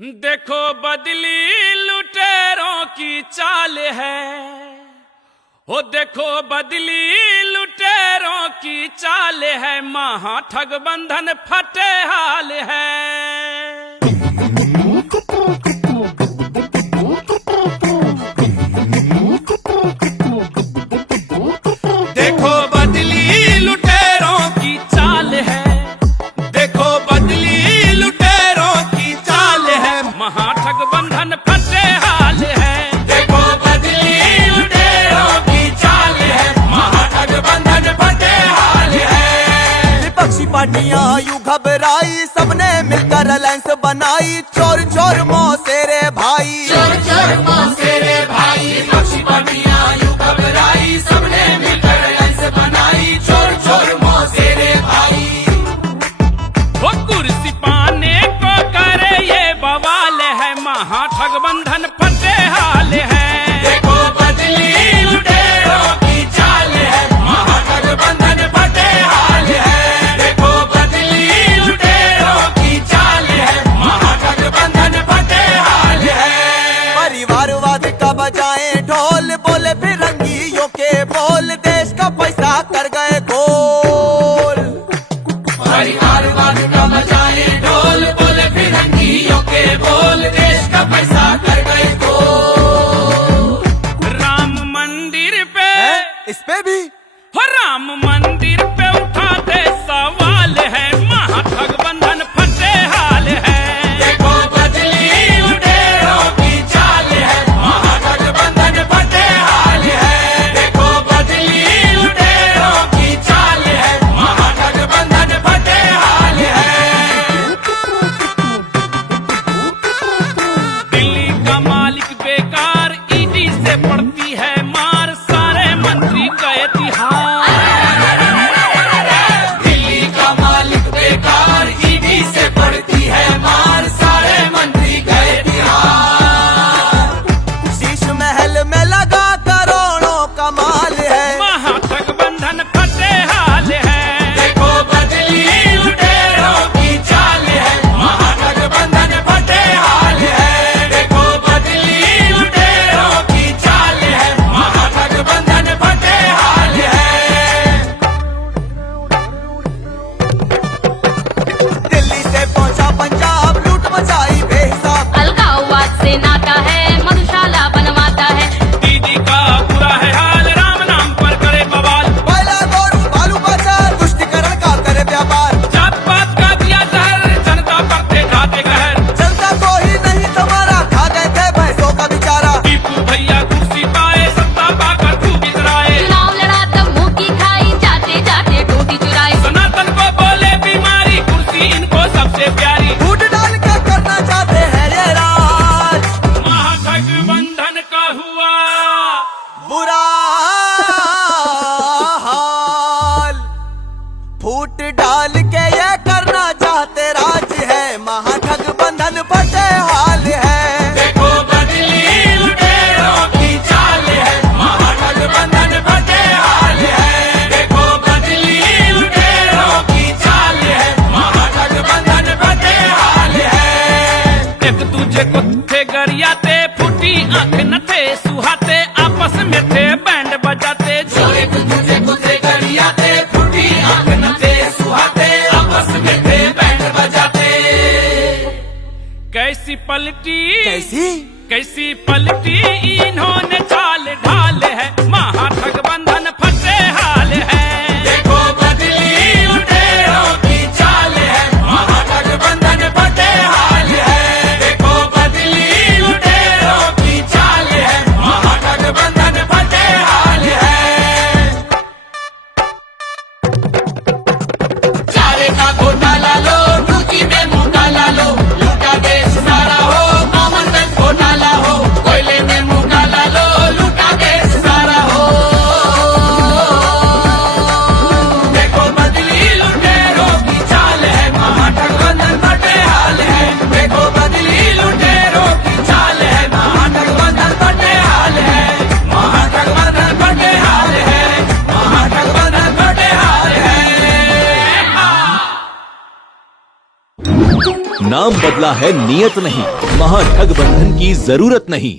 देखो बदली लुटेरों की चाल है, हो देखो बदली लुटेरों की चाल है, महा ठग बंधन फटे हाल है। देखो बदली लुटेरों की चाल है, देखो बदली लुटेरों की चाल है, महा ठग बंधन फटे हाल है। देखो बदली लुटेरों की चाल है, महा ठग बंधन फटे हाल है। विपक्षी पार्टियां यूं घबराई, सबने मिलकर अलायंस बनाई, चोर चोर मौसेरे भाई, चोर चोर मौसेरे भाई। विपक्षी पार्टियां यूं घबराई, सबने मिलकर अलायंस बनाई, चोर चोर मौसेरे भाई। वो कुर्सी पाने को करे ये बवाल है, महा ठग बंधन फटे हाल है। देखो बदली लुटेरों की चाल है, महा ठग बंधन फटे हाल है। देखो बदली लुटेरों की चाल है, महा ठग बंधन फटे हाल है। परिवारवाद का बजाए ढोल, बोले फिरंगियों के बोल, देश का पैसा कर गए गोल। परिवारवाद का बजाए ढोल, बोले फिरंगियों के बोल, देश का पैसा कर गए गोल। राम मंदिर पे इस पे भी हो, राम मंदिर पे उठाते सवाल है, महा ठग बंधन फटे हाल है। देखो बदली लुटेरों की चाल है, महा ठग बंधन फटे हाल है। देखो बदली लुटेरों की चाल है, महा ठग बंधन फटे हाल है। दिल्ली का मालिक बेकार, ईडी से पड़ती है मार, सारे मंत्री गए तिहार। दिल्ली का मालिक बेकार, ईडी से पड़ती है मार, सारे मंत्री गए तिहार। शीश महल में लगा करोड़ों का माल है, महा ठग बंधन फटे हाल है। देखो बदली लुटेरों की चाल है, महा ठग बंधन फटे हाल है। देखो बदली लुटेरों की चाल है, महा ठग बंधन फटे हाल है। दिल्ली से पहुंचा पंजाब, लूट मचाई बेहिसाब। अलगाववाद से नाता है, मधुशाला बनवाता है। दीदी का बुरा है हाल, राम नाम पर करे बवाल, कोयला गोरू बालू बाजार, तुष्टिकरण का करे व्यापार। जात पात का दिया जहर, जनता पर थे खाते कहर। जनता को ही नहीं तुम्हारा, खा गए थे भैंसों का बेचारा। टीपू भैया कुर्सी पाए, सत्ता पाकर खूब इतराए। चुनाव लड़ा तब मुंह की खाई, जाते जाते टूटी चुराई। सनातन को बोले बीमारी, कुर्सी इनको सबसे प्यारी। फूट डाल के करना चाहते हैं ये राज, महा ठग बंधन का हुआ बुरा हाल। फूट डाल के ये करना चाहते राज है, महाठग बंधन फटे हाल है। देखो बदली लुटेरों की चाल है, महा ठग बंधन फटे हाल है। देखो बदली लुटेरों की चाल है, महा ठग बंधन फटे हाल है। एक दूजे को थे गरियाते, फूटी आंख न थे सुहाते, आपस में थे बैंड बजाते। जो एक दूजे को थे गरियाते, फूटी आंख न थे सुहाते, आपस में थे बैंड बजाते। कैसी पलटी कैसी कैसी पलटी इन्होंने चाल ढाल है, महा ठग बंधन फटे हाल है। देखो बदली लुटेरों की चाल है, महा ठग बंधन फटे हाल है। देखो बदली लुटेरों की चाल है, महा ठग बंधन फटे हाल है। चारे का घोटाला लो, टूटी में मुंह काला लो, लूटा देश सारा हो, कॉमनवेल्थ घोटाला हो, कोयले में मुंह काला लो, लूटा देश नाम बदला है नियत नहीं, महाठग बंधन की जरूरत नहीं।